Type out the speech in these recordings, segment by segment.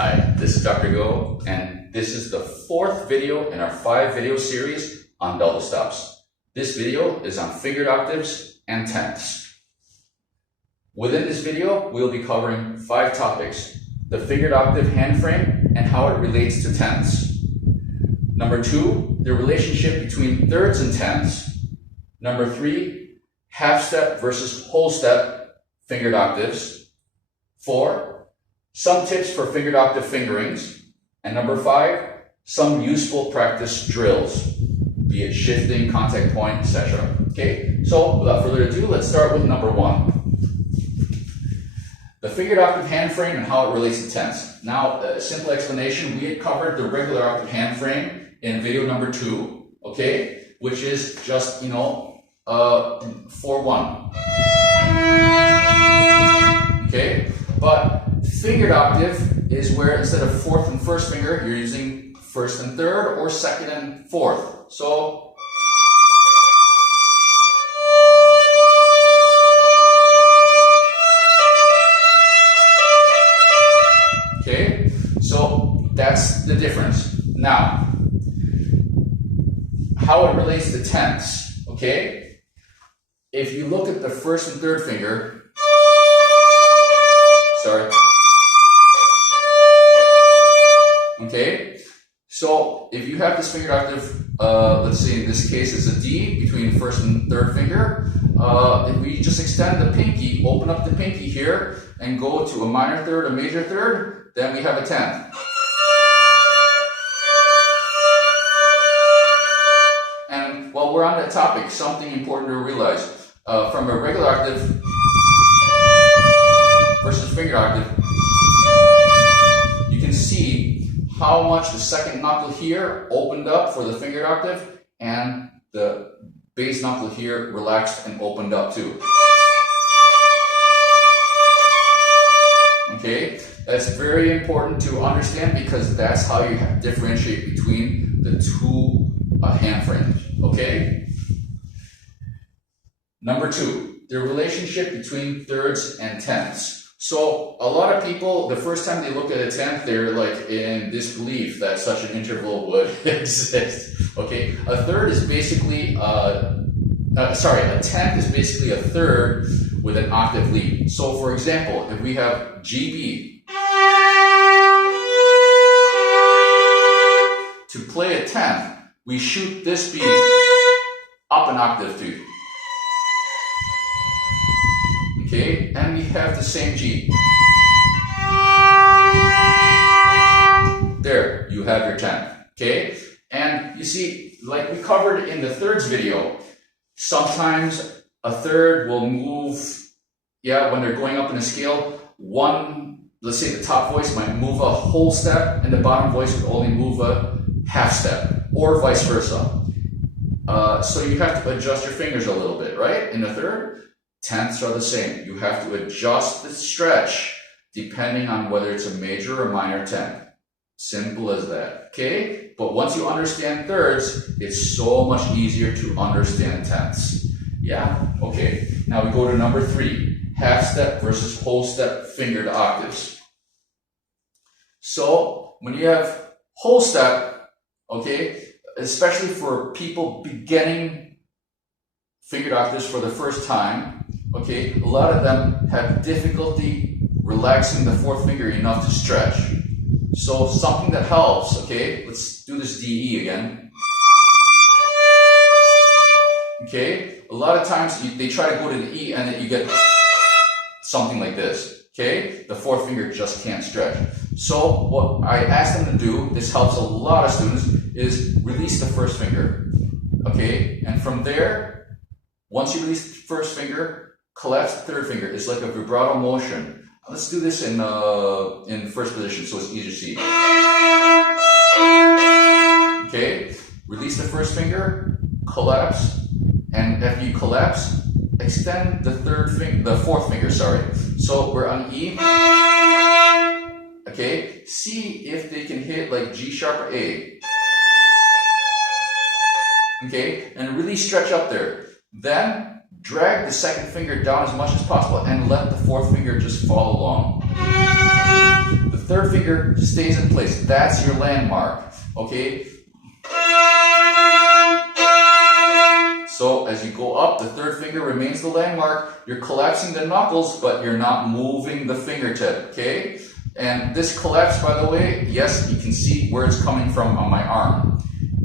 Hi, this is Dr. Go, and this is the fourth video in our 5-video series on double stops. This video is on fingered octaves and tenths. Within this video, we'll be covering 5 topics: the fingered octave hand frame and how it relates to tenths. Number 2, the relationship between thirds and tenths. Number 3, half step versus whole step fingered octaves. 4, some tips for fingered octave fingerings. And number 5, some useful practice drills, be it shifting, contact point, etc. Okay, so without further ado, let's start with number 1. The fingered octave hand frame and how it relates to tenths. Now, a simple explanation, we had covered the regular octave hand frame in video number 2, okay, which is just, 4-1. Okay, but fingered octave is where instead of fourth and first finger, you're using first and third or second and fourth. So, okay, so that's the difference. Now, how it relates to tenths, okay? If you look at the first and third finger, okay, so if you have this fingered octave, let's say in this case it's a D between first and third finger, if we just extend the pinky, open up the pinky here, and go to a minor third, a major third, then we have a tenth. And while we're on that topic, something important to realize, from a regular octave versus fingered octave, you can see how much the second knuckle here opened up for the fingered octave and the bass knuckle here relaxed and opened up too. Okay, that's very important to understand because that's how you differentiate between the two hand frames. Okay? Number 2, the relationship between thirds and tenths. So a lot of people, the first time they look at a tenth, they're like in disbelief that such an interval would exist. Okay, a third is basically, a tenth is basically a third with an octave lead. So for example, if we have GB, to play a tenth, we shoot this beat up an octave too. Okay, and we have the same G. There, you have your tenth. Okay, and you see, like we covered in the thirds video, sometimes a third will move, when they're going up in a scale, let's say the top voice might move a whole step, and the bottom voice would only move a half step, or vice versa. So you have to adjust your fingers a little bit, right? In the third, tenths are the same. You have to adjust the stretch depending on whether it's a major or minor tenth. Simple as that, okay? But once you understand thirds, it's so much easier to understand tenths. Yeah? Okay. Now we go to number 3, half step versus whole step fingered octaves. So when you have whole step, okay, especially for people beginning fingered octaves for the first time, okay, a lot of them have difficulty relaxing the fourth finger enough to stretch. So something that helps, okay, let's do this DE again. Okay, a lot of times they try to go to the E and then you get something like this. Okay, the fourth finger just can't stretch. So what I ask them to do, this helps a lot of students, is release the first finger. Okay, and from there, once you release the first finger, collapse the third finger. It's like a vibrato motion. Let's do this in first position so it's easier to see. Okay, release the first finger, collapse, and after you collapse, extend the fourth finger, sorry. So we're on E. Okay, see if they can hit like G sharp or A. Okay, and really stretch up there. Then drag the second finger down as much as possible and let the fourth finger just follow along. The third finger stays in place. That's your landmark, okay? So as you go up, the third finger remains the landmark. You're collapsing the knuckles, but you're not moving the fingertip, okay? And this collapse, by the way, yes, you can see where it's coming from on my arm,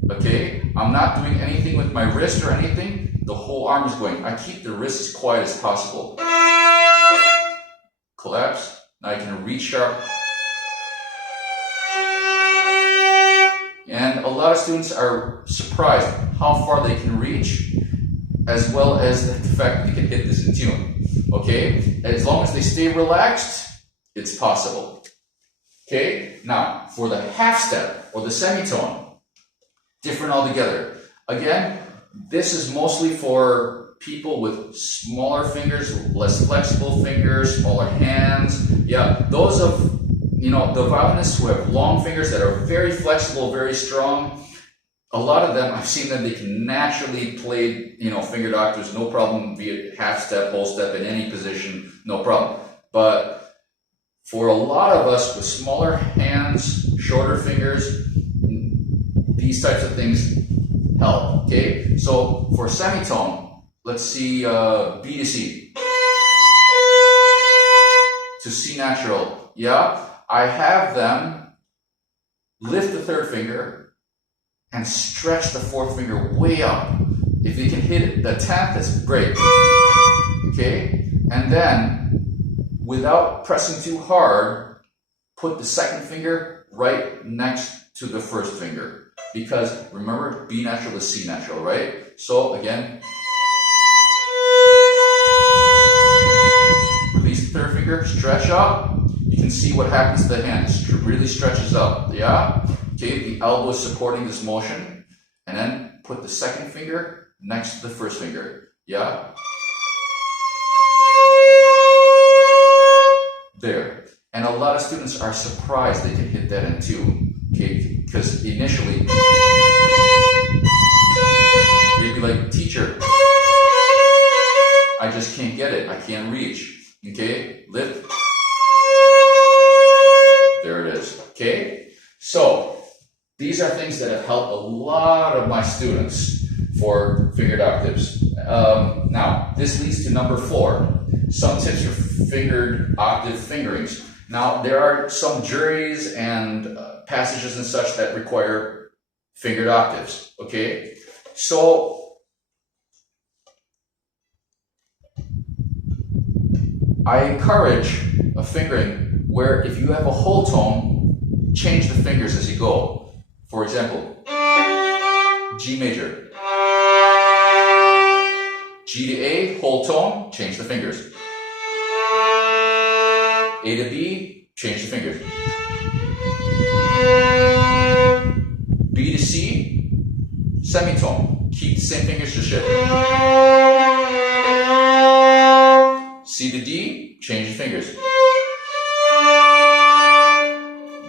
okay? I'm not doing anything with my wrist or anything. The whole arm is going. I keep the wrist as quiet as possible. Collapse. Now you can reach sharp. And a lot of students are surprised how far they can reach, as well as the fact that they can hit this in tune. Okay? As long as they stay relaxed, it's possible. Okay? Now, for the half step or the semitone, different altogether. Again, this is mostly for people with smaller fingers, less flexible fingers, smaller hands. Yeah, those of the violinists who have long fingers that are very flexible, very strong, a lot of them, I've seen them, they can naturally play, fingered octaves, no problem, be it half step, whole step, in any position, no problem. But for a lot of us with smaller hands, shorter fingers, these types of things help, okay? So for semitone, let's see B to C. To C natural, yeah? I have them lift the third finger and stretch the fourth finger way up. If you can hit it, the 10th, that's great. Okay? And then, without pressing too hard, put the second finger right next to the first finger. Because remember, B natural is C natural, right? So again, release the third finger, stretch up. You can see what happens to the hand. It really stretches up, yeah? Okay, the elbow is supporting this motion. And then put the second finger next to the first finger, yeah? There. And a lot of students are surprised they can hit that in tune, okay? Because initially, they'd be like, teacher, I just can't get it. I can't reach, okay? Lift. There it is, okay? So, these are things that have helped a lot of my students for fingered octaves. Now, this leads to number 4, some tips for fingered octave fingerings. Now, there are some juries and passages and such that require fingered octaves, okay? So, I encourage a fingering where if you have a whole tone, change the fingers as you go. For example, G major. G to A, whole tone, change the fingers. A to B, change the fingers. B to C, semitone. Keep the same fingers, just shift. C to D, change the fingers.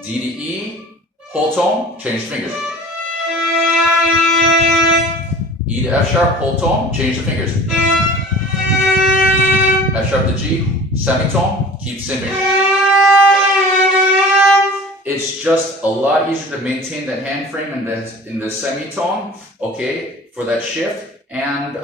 D to E, whole tone, change the fingers. E to F sharp, whole tone, change the fingers. F sharp to G, semitone, keep the same fingers. It's just a lot easier to maintain that hand frame in the semitone, okay, for that shift, and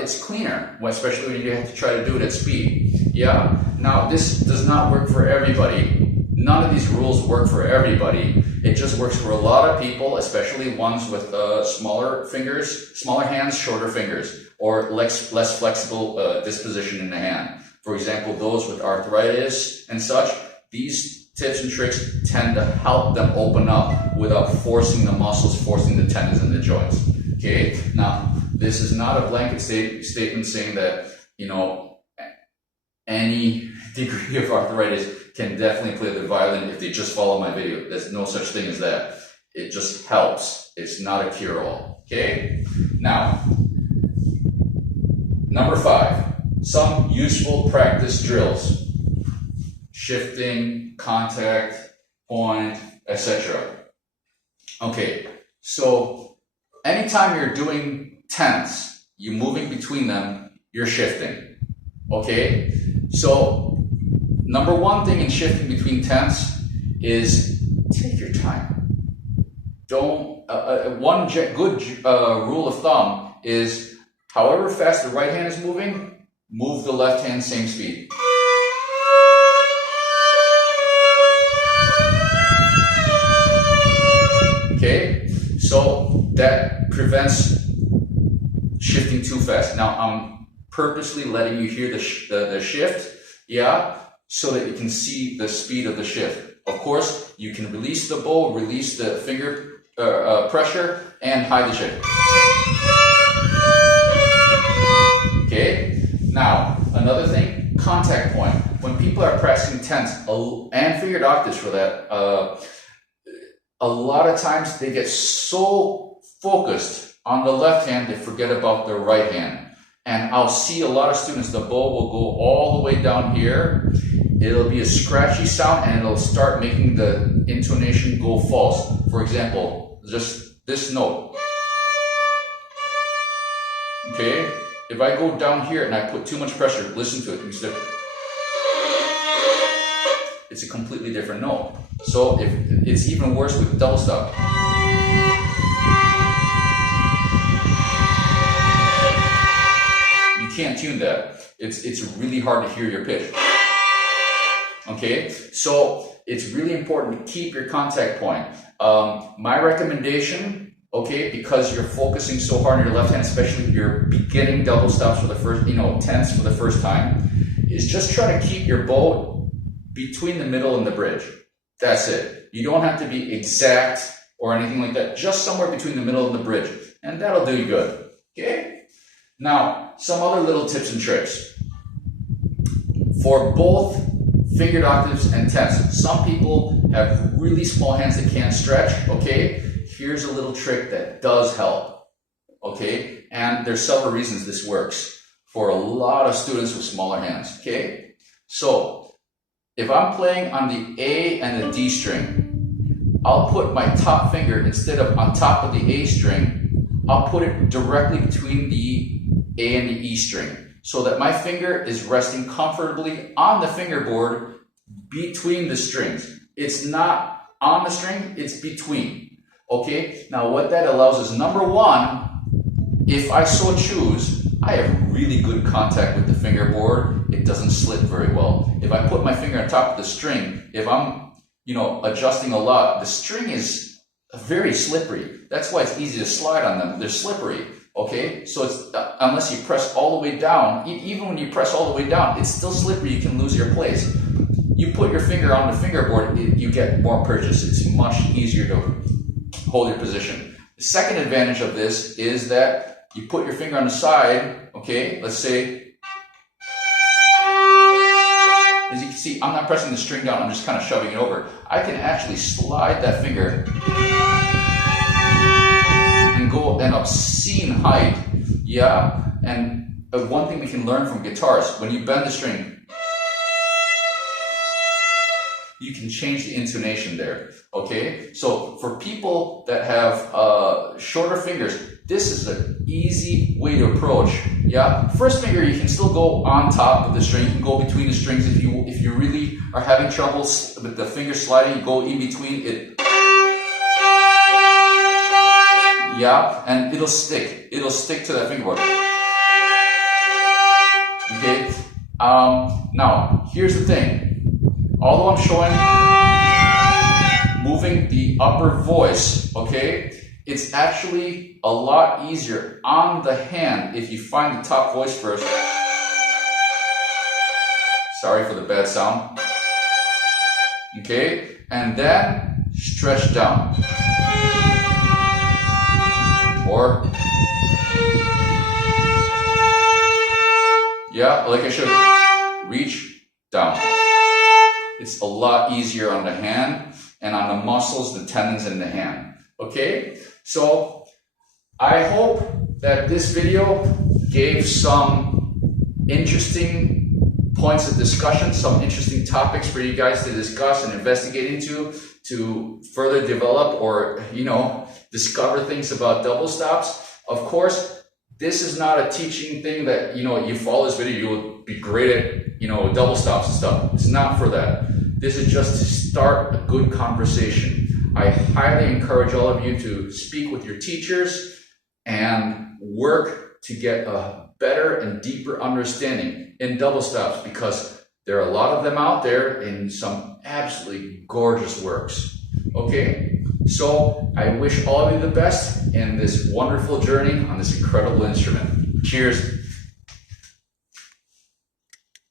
it's cleaner, especially when you have to try to do it at speed. Yeah. Now this does not work for everybody. None of these rules work for everybody. It just works for a lot of people, especially ones with smaller fingers, smaller hands, shorter fingers, or less flexible disposition in the hand. For example, those with arthritis and such, these tips and tricks tend to help them open up without forcing the muscles, forcing the tendons and the joints. Okay? Now, this is not a blanket statement saying that, any degree of arthritis can definitely play the violin if they just follow my video. There's no such thing as that. It just helps. It's not a cure-all. Okay? Now, number 5, some useful practice drills. Shifting, contact, point, etc. Okay, so anytime you're doing tenths, you're moving between them, you're shifting. Okay? So, number 1 thing in shifting between tenths is take your time. Don't, one good rule of thumb is however fast the right hand is moving, move the left hand same speed. Okay, so that prevents shifting too fast. Now I'm purposely letting you hear the shift, yeah, so that you can see the speed of the shift. Of course, you can release the bow, release the finger pressure, and hide the shift. Okay, now another thing, contact point. When people are practicing tenths and figured octaves for that, a lot of times they get so focused on the left hand, they forget about the right hand. And I'll see a lot of students, the bow will go all the way down here. It'll be a scratchy sound and it'll start making the intonation go false. For example, just this note. Okay? If I go down here and I put too much pressure, listen to it. Instead, it's a completely different note. So if it's even worse with double stop. You can't tune that. It's really hard to hear your pitch. Okay, so it's really important to keep your contact point. My recommendation, okay, because you're focusing so hard on your left hand, especially if you're beginning double stops for the first, tenths for the first time, is just try to keep your bow between the middle and the bridge. That's it. You don't have to be exact or anything like that. Just somewhere between the middle and the bridge, and that'll do you good. Okay. Now, some other little tips and tricks for both fingered octaves and tenths. Some people have really small hands that can't stretch, okay? Here's a little trick that does help, okay? And there's several reasons this works for a lot of students with smaller hands, okay? So, if I'm playing on the A and the D string, I'll put my top finger, instead of on top of the A string, I'll put it directly between the A and the E string, so that my finger is resting comfortably on the fingerboard between the strings. It's not on the string, it's between. Okay, now what that allows is, number one, if I so choose, I have really good contact with the fingerboard. It doesn't slip very well. If I put my finger on top of the string, if I'm, adjusting a lot, the string is very slippery. That's why it's easy to slide on them. They're slippery. Okay, so it's unless you press all the way down, even when you press all the way down, it's still slippery. You can lose your place. You put your finger on the fingerboard, you get more purchase. It's much easier to hold your position. The second advantage of this is that you put your finger on the side. Okay, let's say, as you can see, I'm not pressing the string down. I'm just kind of shoving it over. I can actually slide that finger and go an obscene height, yeah? And one thing we can learn from guitars, when you bend the string, you can change the intonation there, okay? So for people that have shorter fingers, this is an easy way to approach, yeah? First finger, you can still go on top of the string. You can go between the strings if you really are having trouble with the finger sliding. You go in between it. Yeah, and it'll stick. It'll stick to that fingerboard. Okay. Now, here's the thing. Although I'm showing moving the upper voice, okay, it's actually a lot easier on the hand if you find the top voice first. Sorry for the bad sound. Okay, and then stretch down. Or, yeah, like I should, reach down. It's a lot easier on the hand and on the muscles, the tendons in the hand. Okay, so I hope that this video gave some interesting points of discussion, some interesting topics for you guys to discuss and investigate into to further develop or, discover things about double stops. Of course, this is not a teaching thing that, you follow this video, you'll be great at, double stops and stuff. It's not for that. This is just to start a good conversation. I highly encourage all of you to speak with your teachers and work to get a better and deeper understanding in double stops, because there are a lot of them out there in some absolutely gorgeous works. Okay, so I wish all of you the best in this wonderful journey on this incredible instrument. Cheers.